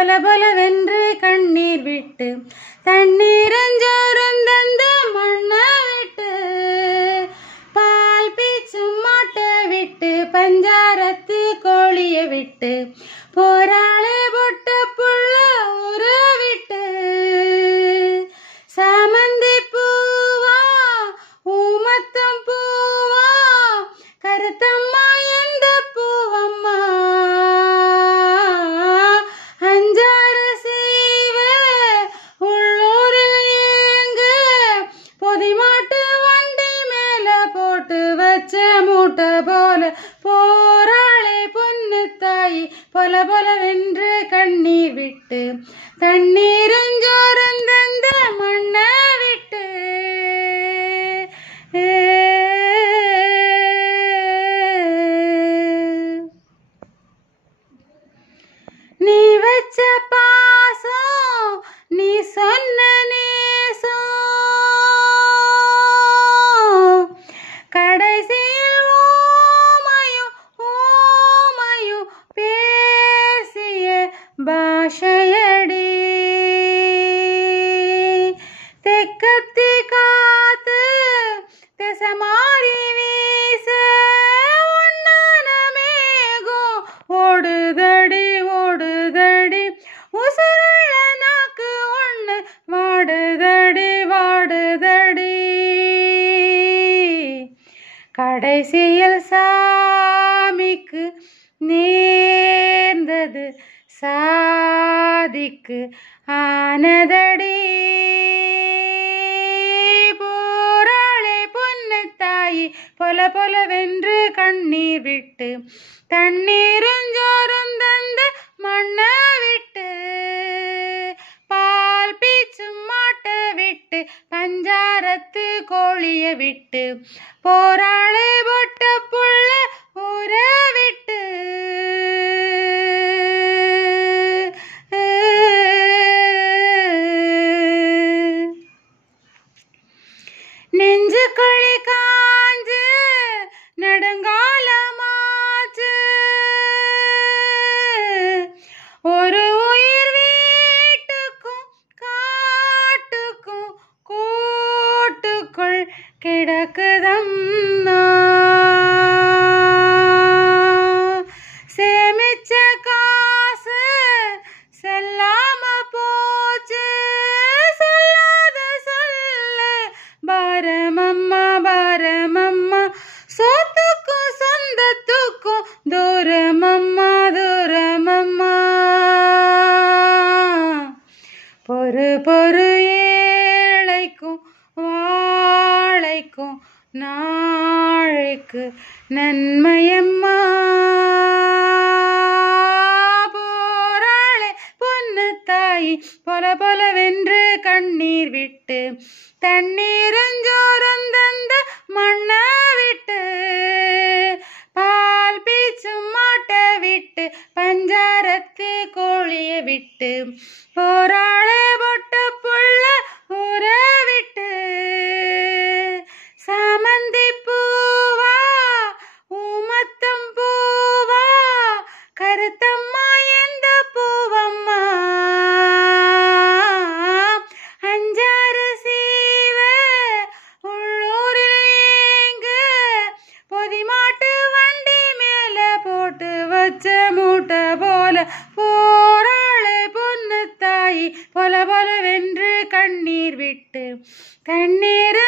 பொல பொலவென்று கண்ணீர் விட்டு தண்ணீரஞ்சோரம் தந்த மண்ணை விட்டு பால் பீச்சும் மாட்டை விட்டு பஞ்சாரத்து கோழிய விட்டு போராளே பொட்ட புள்ள ஊற விட்டு சாமந்தி பூவா ஊமத்தம் பூவா கருத்தம்மா எந்த பூவம்மா அஞ்சாறு சீவ உள்ளூரில் ஏங்க பொதிமாட்டு வண்டி மேல போட்டு வச்ச மூட்டை போல போராளே பொண்ணு தாய் பொல பொலவென்று கண்ணீர் விட்டு தண்ணீரஞ்சோரம் தந்த மண்ணை விட்டு நீ வச்ச பாசம் நீ சொன்ன நேசம் கடைசியில் ஊமையும் ஊமையும் பேசிய பாஷையடி தெக்கத்தி காத்து திசை மாறி வீச உன்னான மேகம் ஓடுதடி ஓடுதடி உசுருள்ள நாக்கு ஒண்ணு வாடுதடி வாடுதடி கடைசியில் சாமிக்கு நேர்ந்தது சாதிக்கு ஆனதடி போராளே பொண்ணு தாயி பொல பொலவென்று கண்ணீர் விட்டு தண்ணீரஞ்சோரம் தந்த மண்ணை விட்டு பால் பீச்சும் மாட்டை விட்டு பஞ்சாரத்து கோழிய விட்டு போராளே பொட்ட புள்ள ஊற விட்டு நெஞ்சு களி காஞ்சு நெடுங்காலமாச்சு ஒரு உயிர் வீட்டுக்கும் காட்டுக்கும் கூட்டுக்குள் கிடக்குதம்மா சேமிச்ச காசு செல்லாம போச்சு சொல்லாத சொல்லு பாரமம்மா பாரமம்மா சொத்துக்கும் சொந்தத்துக்கும் தூரமம்மா தூரமம்மா பொறு பொறு ஏழைக்கும் வாழைக்கும் நாளைக்கு நன்மையம்மா போராளே பொண்ணு தாய் பொல பொலவென்று கண்ணீர் விட்டு தண்ணீரஞ்சோரம் தந்த மண்ணை விட்டு பால் பீச்சும் மாட்டை விட்டு பஞ்சாரத்து கோழிய விட்டு போராளே பொட்ட புள்ள ஊற விட்டு சாமந்தி பூவா ஊமத்தம் பூவா கருத்தம்மா எந்த பூவம்மா அஞ்சாறு சீவ உள்ளூரில் ஏங்க பொதிமாட்டு வண்டி மேல போட்டு வச்ச மூட்டை போல போராளே பொண்ணு தாய் பொல பொலவென்று கண்ணீர் விட்டு தண்ணீர்